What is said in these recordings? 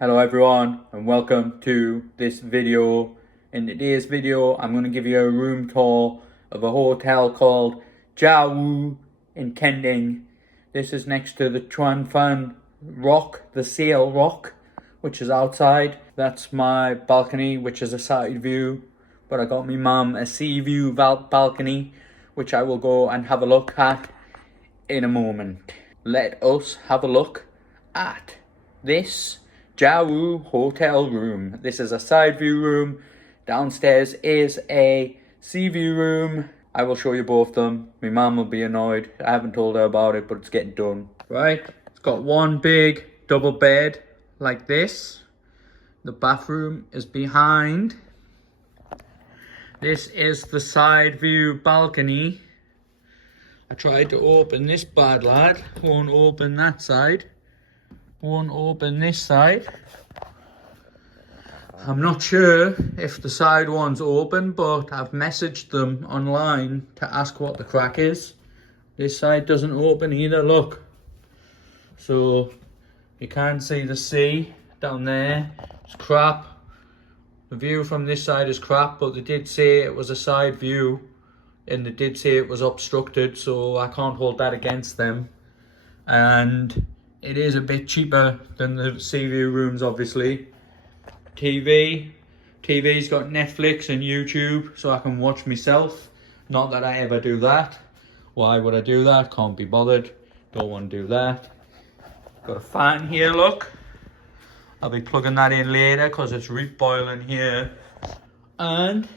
Hello everyone and welcome to this video. In today's video I'm going to give you a room tour of a hotel called Jhai-Wu in Kending. This is next to the Chuan Fan Rock, the Sail Rock, which is outside. That's my balcony, which is a side view, but I got my mum a sea view balcony, which I will go and have a look at in a moment. Let us have a look at this Jhai-Wu hotel room. This is a side view room. Downstairs is a sea view room. I will show you both of them. My mum will be annoyed. I haven't told her about it, but it's getting done. Right, it's got one big double bed like this. The bathroom is behind. This is the side view balcony. I tried to open this bad lad. Won't open that side. Won't open this side. I'm not sure if the side one's open, but I've messaged them online to ask what the crack is. This side doesn't open either, look. So you can't see the sea down there. It's crap. The view from this side is crap, but they did say it was a side view and they did say it was obstructed, so I can't hold that against them. And it is a bit cheaper than the sea view rooms, obviously. TV's got Netflix and YouTube, so I can watch myself. Not that I ever do that. Why would I do that? Can't be bothered. Don't want to do that. Got a fan here, look. I'll be plugging that in later because it's reef boiling here. And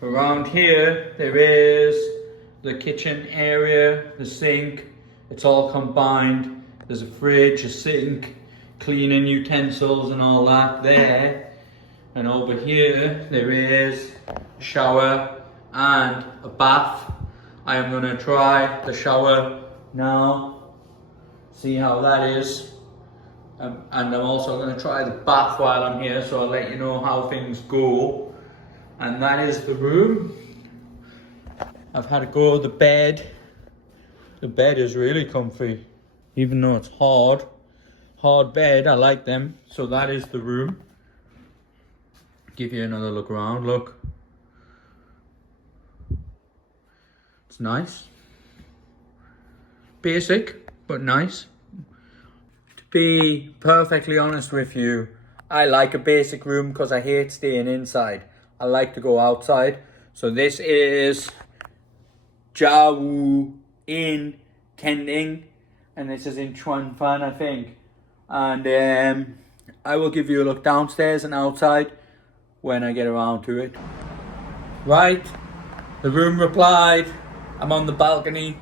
around here, there is the kitchen area, the sink. It's all combined. There's a fridge, a sink, cleaning utensils and all that there. And over here, there is a shower and a bath. I am going to try the shower now, see how that is. And I'm also going to try the bath while I'm here, so I'll let you know how things go. And that is the room. I've had to go to the bed. The bed is really comfy. Even though it's hard bed, I like them. So that is the room. Give you another look around, look. It's nice. Basic, but nice. To be perfectly honest with you, I like a basic room because I hate staying inside. I like to go outside. So this is Jhai-Wu in Kending. And this is in Chuan Fan, I think. And I will give you a look downstairs and outside when I get around to it. Right, the room replied. I'm on the balcony.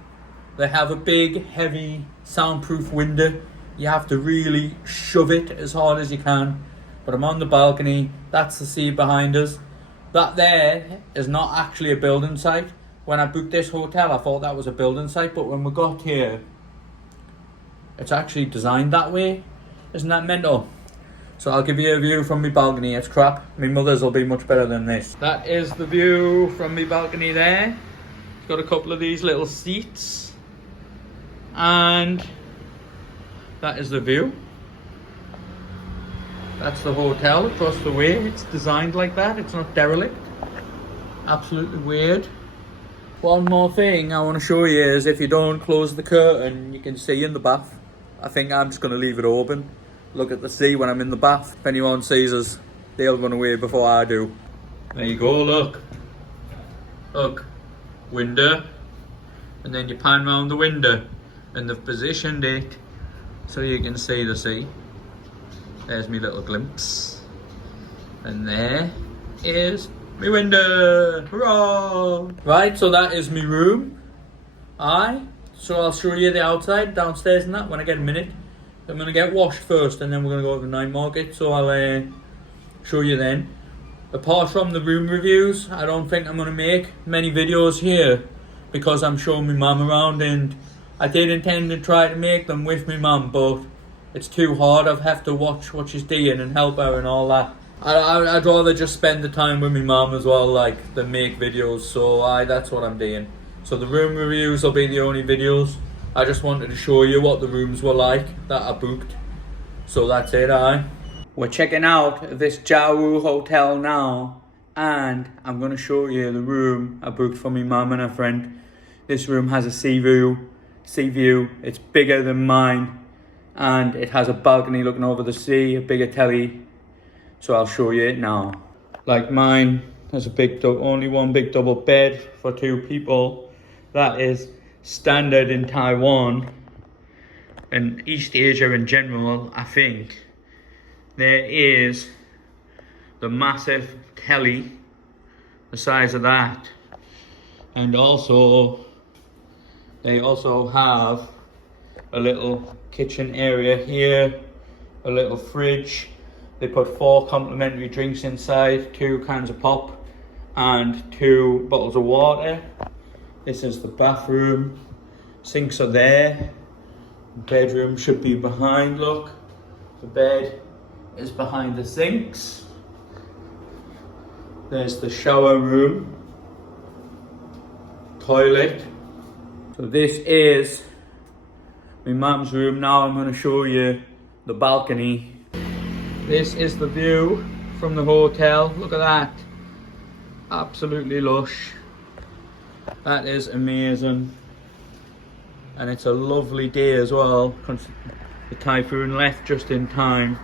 They have a big, heavy, soundproof window. You have to really shove it as hard as you can. But I'm on the balcony. That's the sea behind us. That there is not actually a building site. When I booked this hotel, I thought that was a building site. But when we got here, it's actually designed that way. Isn't that mental? So I'll give you a view from my balcony. It's crap. My mother's will be much better than this. That is the view from my balcony there. It's got a couple of these little seats. And that is the view. That's the hotel across the way. It's designed like that. It's not derelict. Absolutely weird. One more thing I want to show you is if you don't close the curtain, you can see in the bath. I think I'm just going to leave it open. Look at the sea when I'm in the bath. If anyone sees us, they'll run away before I do. There you go, look. Look. Window. And then you pan round the window. And they've positioned it so you can see the sea. There's my little glimpse. And there is my window. Hurrah! Right, so that is my room. So I'll show you the outside, downstairs and that when I get a minute. I'm going to get washed first and then we're going to go to the night market. So I'll show you then. Apart from the room reviews, I don't think I'm going to make many videos here because I'm showing my mum around, and I did intend to try to make them with my mum, but it's too hard. I've have to watch what she's doing and help her and all that. I'd rather just spend the time with my mum as well, like, than make videos. So that's what I'm doing. So the room reviews will be the only videos. I just wanted to show you what the rooms were like that I booked. So that's it, We're checking out this Jhai-Wu hotel now, and I'm going to show you the room I booked for my mum and her friend. This room has a sea view. It's bigger than mine, and it has a balcony looking over the sea, a bigger telly. So I'll show you it now. Like mine, there's only one big double bed for 2 people. That is standard in Taiwan and East Asia in general, I think. There is the massive telly, the size of that, and also they also have a little kitchen area here, a little fridge. They put 4 complimentary drinks inside, 2 cans of pop and 2 bottles of water. This is the bathroom. Sinks are there. Bedroom should be behind, look. The bed is behind the sinks. There's the shower room. Toilet. So this is my mum's room. Now I'm going to show you the balcony. This is the view from the hotel. Look at that. Absolutely lush. That is amazing. And it's a lovely day as well. The typhoon left just in time.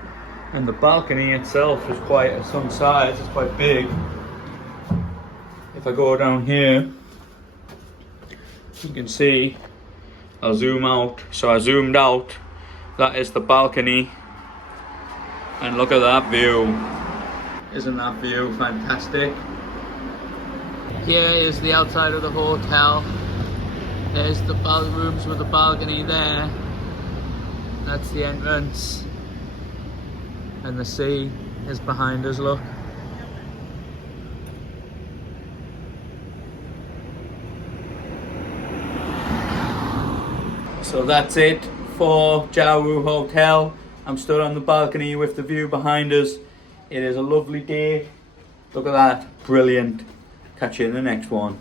And the balcony itself is quite some size. It's quite big. If I go down here, you can see, I'll zoom out. So I zoomed out. That is the balcony. And look at that view. Isn't that view fantastic? Here is the outside of the hotel. There's the rooms with the balcony there. That's the entrance. And the sea is behind us, look. So that's it for Jhai-Wu Hotel. I'm stood on the balcony with the view behind us. It is a lovely day. Look at that, brilliant. Catch you in the next one.